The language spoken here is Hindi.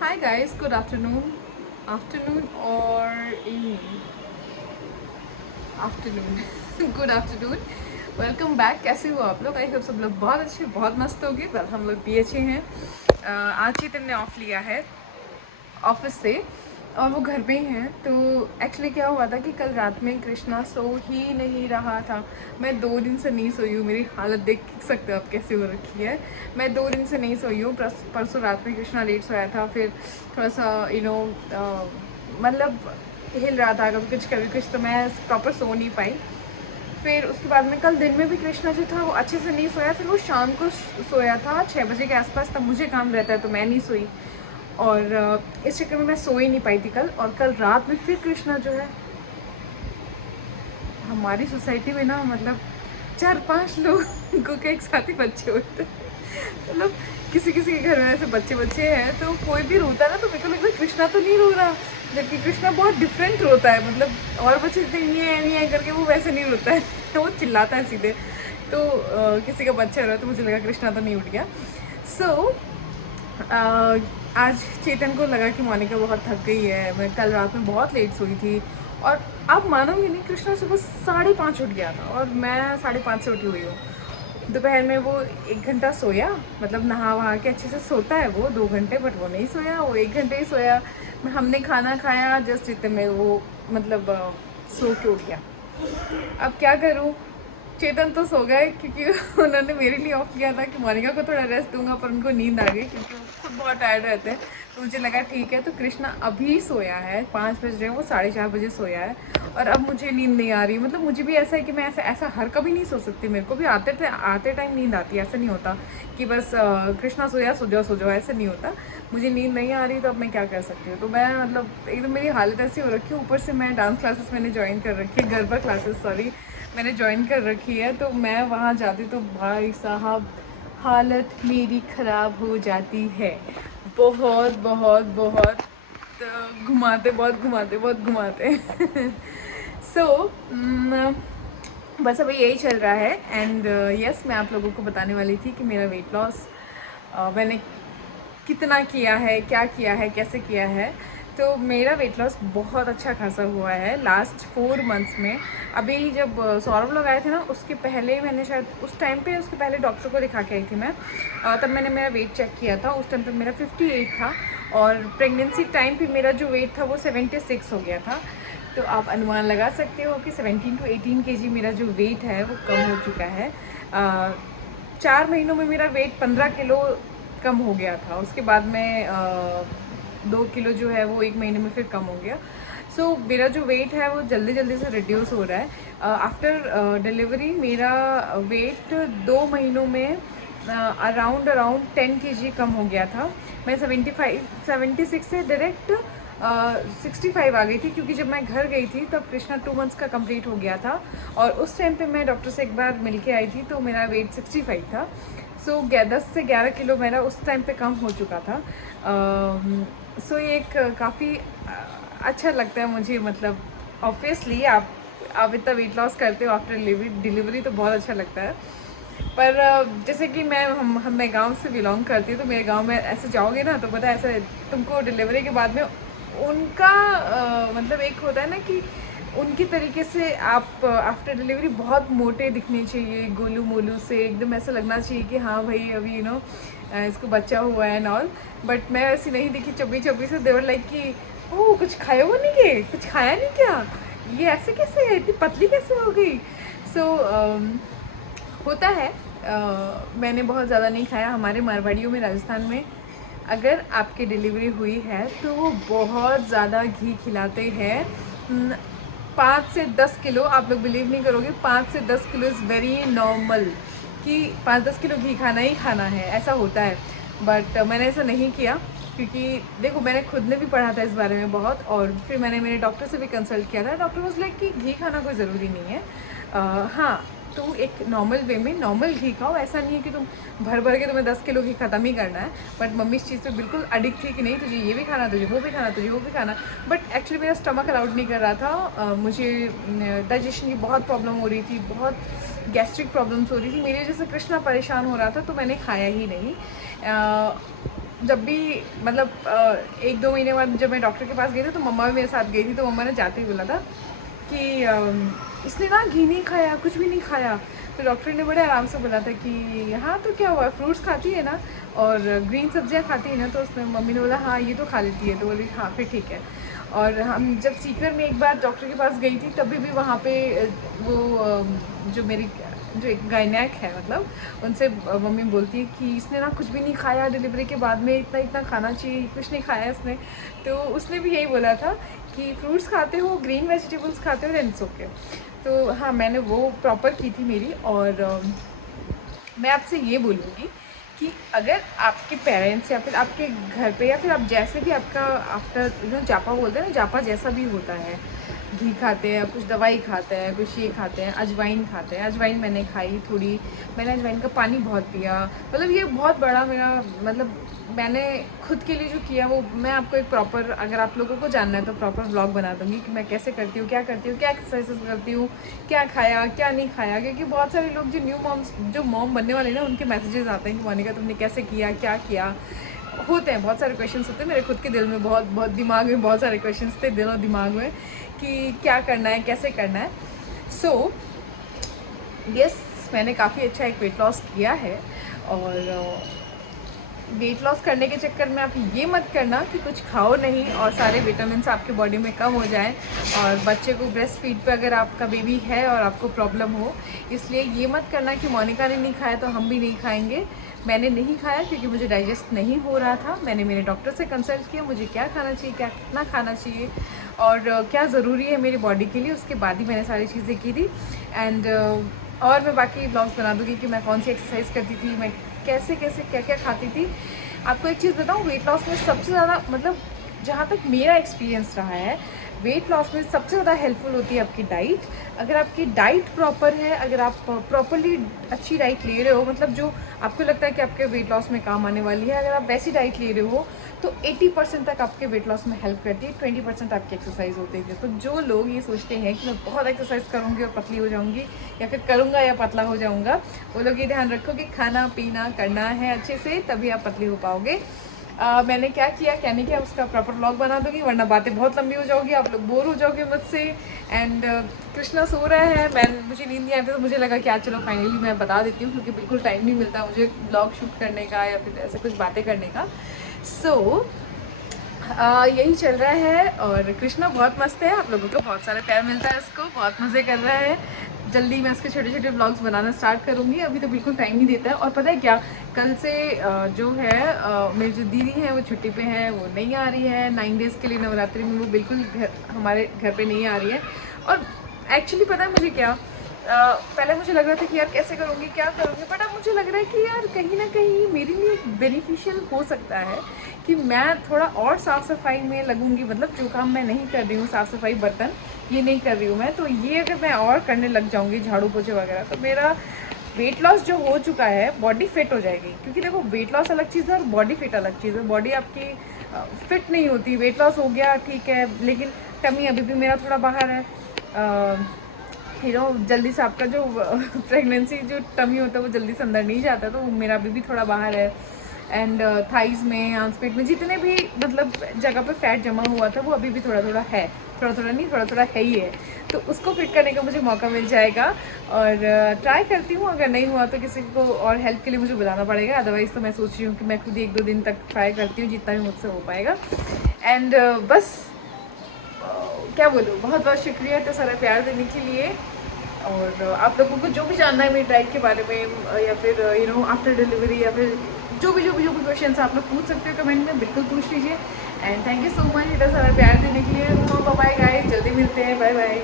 Hi guys, good afternoon or evening. Afternoon good afternoon. Welcome back. कैसे हो आप लोग? आई होप सब लोग बहुत अच्छे बहुत मस्त होंगे। वेल हम लोग भी अच्छे हैं। आज चेतन ने ऑफ लिया है ऑफिस से और वो घर पे ही हैं। तो एक्चुअली क्या हुआ था कि कल रात में कृष्णा सो ही नहीं रहा था। मैं 2 दिन से नहीं सोई हूँ। मेरी हालत देख सकते हो आप कैसे हो रखी है। मैं 2 दिन से नहीं सोई हूँ। परसों रात में कृष्णा लेट सोया था, फिर थोड़ा सा मतलब हिल रहा था कभी कुछ, तो मैं प्रॉपर सो नहीं पाई। फिर उसके बाद में कल दिन में भी कृष्णा जो था वो अच्छे से नहीं सोया। फिर वो शाम को सोया था 6 बजे के आसपास, तब मुझे काम रहता है तो मैं नहीं सोई। और इस चक्कर में मैं सो ही नहीं पाई थी कल। और कल रात में फिर कृष्णा जो है, हमारी सोसाइटी में ना मतलब 4-5 लोगों के एक साथ ही बच्चे होते हैं। मतलब किसी किसी के घर में ऐसे बच्चे हैं, तो कोई भी रोता है ना तो मेरे को लगता है कृष्णा तो नहीं रो रहा, जबकि कृष्णा बहुत डिफरेंट रोता है। मतलब और बच्चे इतने नहीं है करके वो वैसे नहीं रोता है। वो चिल्लाता है सीधे। तो किसी का बच्चा रो रहा है तो मुझे लगा कृष्णा तो नहीं उठ गया। सो आज चेतन को लगा कि मोनिका बहुत थक गई है। मैं कल रात में बहुत लेट सोई थी और आप मानोगे नहीं, कृष्णा सुबह 5:30 उठ गया था और मैं 5:30 से उठी हुई हूँ। दोपहर में वो 1 घंटा सोया, मतलब नहा वहा के अच्छे से सोता है वो 2 घंटे, बट वो नहीं सोया, वो 1 घंटे ही सोया। हमने खाना खाया जस्ट इतने में वो मतलब सो के उठ गया। अब क्या करूँ? चेतन तो सो गए क्योंकि उन्होंने मेरे लिए ऑफ किया था कि मोनिका को थोड़ा रेस्ट दूंगा, पर उनको नींद आ गई क्योंकि वो खुद बहुत टायर्ड रहते हैं। तो मुझे लगा ठीक है। तो कृष्णा अभी सोया है, 5 बज रहे हैं, वो 4:30 बजे सोया है। और अब मुझे नींद नहीं आ रही। मतलब मुझे भी ऐसा है कि मैं ऐसा ऐसा हर कभी नहीं सो सकती। मेरे को भी आते टाइम नींद आती है। ऐसा नहीं होता कि बस कृष्णा सोया सो जाओ, ऐसा नहीं होता। मुझे नींद नहीं आ रही तो अब मैं क्या कर सकती हूँ। तो मैं मतलब एकदम मेरी हालत ऐसी हो रखी है। ऊपर से मैं डांस क्लासेस मैंने ज्वाइन कर रखी है, गरबा क्लासेस सॉरी मैंने ज्वाइन कर रखी है। तो मैं वहाँ जाती तो भाई साहब हालत मेरी ख़राब हो जाती है। बहुत बहुत बहुत घुमाते, बहुत घुमाते। सो बस अभी यही चल रहा है। एंड यस, मैं आप लोगों को बताने वाली थी कि मेरा वेट लॉस मैंने कितना किया है, क्या किया है, कैसे किया है। तो मेरा वेट लॉस बहुत अच्छा खासा हुआ है लास्ट 4 मंथ्स में। अभी जब सौरभ लोग आए थे ना, उसके पहले मैंने शायद उस टाइम पे उसके पहले डॉक्टर को दिखा के आई थी मैं। तब मैंने मेरा वेट चेक किया था। उस टाइम पे मेरा 58 था और प्रेगनेंसी टाइम पे मेरा जो वेट था वो 76 हो गया था। तो आप अनुमान लगा सकते हो कि 17 to 18 kg मेरा जो वेट है वो कम हो चुका है। 4 महीनों में मेरा वेट 15 किलो कम हो गया था। उसके बाद में 2 किलो जो है वो 1 महीने में फिर कम हो गया। सो मेरा जो वेट है वो जल्दी जल्दी से रिड्यूस हो रहा है। आफ्टर डिलीवरी मेरा वेट 2 महीनों में अराउंड 10 kg कम हो गया था। मैं 76 से डायरेक्ट 65 आ गई थी, क्योंकि जब मैं घर गई थी तब कृष्णा 2 मंथ्स का कंप्लीट हो गया था। और उस टाइम पे मैं डॉक्टर से एक बार मिल के आई थी तो मेरा वेट 65 था। सो 10 से 11 किलो मेरा उस टाइम पे कम हो चुका था। सो ये एक काफ़ी अच्छा लगता है मुझे। मतलब ऑब्वियसली आप इतना वेट लॉस करते हो आफ्टर डिलीवरी तो बहुत अच्छा लगता है। पर जैसे कि मैं गांव से बिलोंग करती हूँ, तो मेरे गांव में ऐसे जाओगे ना तो पता है ऐसे तुमको डिलीवरी के बाद में उनका मतलब एक होता है ना कि उनकी तरीके से आप आफ्टर डिलीवरी बहुत मोटे दिखने चाहिए, गोलू मोलू से एकदम ऐसा लगना चाहिए कि हाँ भाई अभी इसको बच्चा हुआ है एंड ऑल। बट मैं ऐसी नहीं दिखी, चब्बी चब्बी से। देवर लाइक कि ओह कुछ खाया हुआ नहीं, के कुछ खाया नहीं क्या, ये ऐसे कैसे है, इतनी पतली कैसे हो गई। सो होता है। मैंने बहुत ज़्यादा नहीं खाया। हमारे मारवाड़ियों में, राजस्थान में, अगर आपकी डिलीवरी हुई है तो वो बहुत ज़्यादा घी खिलाते हैं। 5 से 10 किलो, आप लोग बिलीव नहीं करोगे, 5 से 10 किलो इज़ वेरी नॉर्मल कि 5-10 किलो घी खाना ही खाना है, ऐसा होता है। बट मैंने ऐसा नहीं किया, क्योंकि देखो मैंने खुद ने भी पढ़ा था इस बारे में बहुत, और फिर मैंने मेरे डॉक्टर से भी कंसल्ट किया था। डॉक्टर वाज लाइक कि घी खाना कोई ज़रूरी नहीं है। हाँ, तुम एक नॉर्मल वे में नॉर्मल घी खाओ। ऐसा नहीं है कि तुम भर भर के तुम्हें 10 किलो घी ख़त्म ही करना है। बट मम्मी इस चीज़ पे बिल्कुल अडिक्ट थी कि नहीं तुझे ये भी खाना, तुझे वो भी खाना, तुझे वो भी खाना। बट एक्चुअली मेरा स्टमक अलाउड नहीं कर रहा था। मुझे डाइजेशन की बहुत प्रॉब्लम हो रही थी, बहुत गैस्ट्रिक प्रॉब्लम्स हो रही थी। मेरी वजह से कृष्णा परेशान हो रहा था, तो मैंने खाया ही नहीं। जब भी मतलब 1-2 महीने बाद जब मैं डॉक्टर के पास गई थी तो मम्मा भी मेरे साथ गई थी, तो मम्मा ने जाते ही बोला था कि इसने ना घी नहीं खाया, कुछ भी नहीं खाया। तो डॉक्टर ने बड़े आराम से बोला था कि हाँ तो क्या हुआ, फ्रूट्स खाती है ना और ग्रीन सब्जियां खाती है ना। तो उसने मम्मी ने बोला हाँ ये तो खा लेती है, तो बोली हाँ फिर ठीक है। और हम जब सीकर में एक बार डॉक्टर के पास गई थी तभी भी वहाँ पे वो जो मेरी जो एक गायनेक है मतलब उनसे मम्मी बोलती है कि इसने ना कुछ भी नहीं खाया, डिलीवरी के बाद में इतना इतना खाना चाहिए, कुछ नहीं खाया इसने। तो उसने भी यही बोला था कि फ्रूट्स खाते हो, ग्रीन वेजिटेबल्स खाते हो, देन इट्स ओके। तो हाँ मैंने वो प्रॉपर की थी मेरी। और मैं आपसे ये बोलूँगी कि अगर आपके पेरेंट्स या फिर आपके घर पे या फिर आप जैसे भी आपका आफ्टर जापा बोलते हैं ना, जापा जैसा भी होता है, घी खाते हैं, कुछ दवाई खाते हैं, कुछ ये खाते हैं, अजवाइन खाते हैं। अजवाइन मैंने खाई थोड़ी, मैंने अजवाइन का पानी बहुत पिया। मतलब ये बहुत बड़ा मेरा मतलब मैंने खुद के लिए जो किया वो मैं आपको एक प्रॉपर, अगर आप लोगों को जानना है तो प्रॉपर व्लॉग बना दूँगी कि मैं कैसे करती हूँ, क्या करती हूँ, क्या एक्सरसाइजेस करती हूँ, क्या खाया क्या नहीं खाया। क्योंकि बहुत सारे लोग जो न्यू मॉम्स जो मॉम बनने वाले ना उनके मैसेजेस आते हैं कि मोनिका तुमने कैसे किया, क्या किया, होते हैं बहुत सारे क्वेश्चंस होते हैं। मेरे खुद के दिल में बहुत बहुत दिमाग में बहुत सारे क्वेश्चंस थे, दिल और दिमाग में, कि क्या करना है, कैसे करना है। सो यस मैंने काफ़ी अच्छा एक वेट लॉस किया है। और वेट लॉस करने के चक्कर में आप ये मत करना कि कुछ खाओ नहीं और सारे विटामिन आपके बॉडी में कम हो जाएं। और बच्चे को ब्रेस्ट फीड पे अगर आपका बेबी है और आपको प्रॉब्लम हो, इसलिए ये मत करना कि मोनिका ने नहीं खाया तो हम भी नहीं खाएंगे। मैंने नहीं खाया क्योंकि मुझे डाइजेस्ट नहीं हो रहा था। मैंने मेरे डॉक्टर से कंसल्ट किया मुझे क्या खाना चाहिए, क्या कितना खाना चाहिए और क्या ज़रूरी है मेरी बॉडी के लिए। उसके बाद ही मैंने सारी चीज़ें की थी। एंड और मैं बाकी ब्लॉग्स बना दूँगी कि मैं कौन सी एक्सरसाइज करती थी, मैं कैसे कैसे क्या क्या खाती थी। आपको एक चीज़ बताऊँ, वेट लॉस में सबसे ज़्यादा मतलब जहाँ तक मेरा एक्सपीरियंस रहा है, वेट लॉस में सबसे ज़्यादा हेल्पफुल होती है आपकी डाइट। अगर आपकी डाइट प्रॉपर है, अगर आप प्रॉपरली अच्छी डाइट ले रहे हो, मतलब जो आपको लगता है कि आपके वेट लॉस में काम आने वाली है, अगर आप वैसी डाइट ले रहे हो तो 80% तक आपके वेट लॉस में हेल्प करती है। 20% आपकी एक्सरसाइज होती है। तो जो लोग ये सोचते हैं कि मैं बहुत एक्सरसाइज करूँगी और पतली हो जाऊँगी, या फिर करूँगा या पतला हो जाऊँगा, वो लोग ये ध्यान रखो कि खाना पीना करना है अच्छे से, तभी आप पतली हो पाओगे। मैंने क्या किया क्या नहीं किया उसका प्रॉपर व्लॉग बना दूंगी, वरना बातें बहुत लंबी हो जाओगी, आप लोग बोर हो जाओगे मुझसे। एंड कृष्णा सो रहा है, मुझे नींद नहीं आती तो मुझे लगा कि आज चलो फाइनली मैं बता देती हूँ, क्योंकि बिल्कुल टाइम नहीं मिलता मुझे व्लॉग शूट करने का या फिर ऐसे कुछ बातें करने का। सो यही चल रहा है। और कृष्णा बहुत मस्त है, आप लोगों को बहुत सारा प्यार मिलता है, इसको बहुत मज़े कर रहा है। जल्दी मैं इसके छोटे छोटे व्लॉग्स बनाना स्टार्ट करूँगी, अभी तो बिल्कुल टाइम नहीं देता है। और पता है क्या, कल से जो है मेरी जो दीदी है वो छुट्टी पे है, वो नहीं आ रही है 9 डेज़ के लिए नवरात्रि में, वो बिल्कुल हमारे घर पे नहीं आ रही है। और एक्चुअली पता है मुझे क्या, पहले मुझे लग रहा था कि यार कैसे करूँगी क्या करूँगी, बट अब मुझे लग रहा है कि यार कहीं ना कहीं मेरे लिए बेनिफिशियल हो सकता है कि मैं थोड़ा और साफ़ सफाई में लगूंगी। मतलब जो काम मैं नहीं कर रही हूँ, साफ़ सफाई बर्तन ये नहीं कर रही हूँ मैं, तो ये अगर मैं और करने लग जाऊँगी, झाड़ू पोछे वगैरह, तो मेरा वेट लॉस जो हो चुका है बॉडी फिट हो जाएगी। क्योंकि देखो वेट लॉस अलग चीज़ है और बॉडी फिट अलग चीज़ है। बॉडी आपकी फिट नहीं होती, वेट लॉस हो गया ठीक है, लेकिन टमी अभी भी मेरा थोड़ा बाहर है। जल्दी से आपका जो प्रेगनेंसी जो टमी होता है वो जल्दी से अंदर नहीं जाता, तो मेरा अभी भी थोड़ा बाहर है। एंड थाइज़ में, आर्म्स पेट में जितने भी मतलब जगह पे फैट जमा हुआ था वो अभी भी थोड़ा थोड़ा है, थोड़ा थोड़ा नहीं, थोड़ा थोड़ा है ही है। तो उसको फिट करने का मुझे मौका मिल जाएगा और ट्राई करती हूँ। अगर नहीं हुआ तो किसी को और हेल्प के लिए मुझे बुलाना पड़ेगा, अदरवाइज़ तो मैं सोच रही हूँ कि मैं खुद ही 1-2 दिन तक ट्राई करती हूँ जितना भी मुझसे हो पाएगा। एंड बस क्या बोलूँ, बहुत बहुत शुक्रिया इतना सारा प्यार देने के लिए। और आप लोगों को जो भी जानना है मेरी डाइट के बारे में, या फिर आफ्टर डिलीवरी, या फिर जो भी क्वेश्चन आप लोग पूछ सकते हो कमेंट में, बिल्कुल पूछ लीजिए। And thank you so much इतना सारा प्यार देने के लिए। बाय गाइस, जल्दी मिलते हैं, बाय बाय।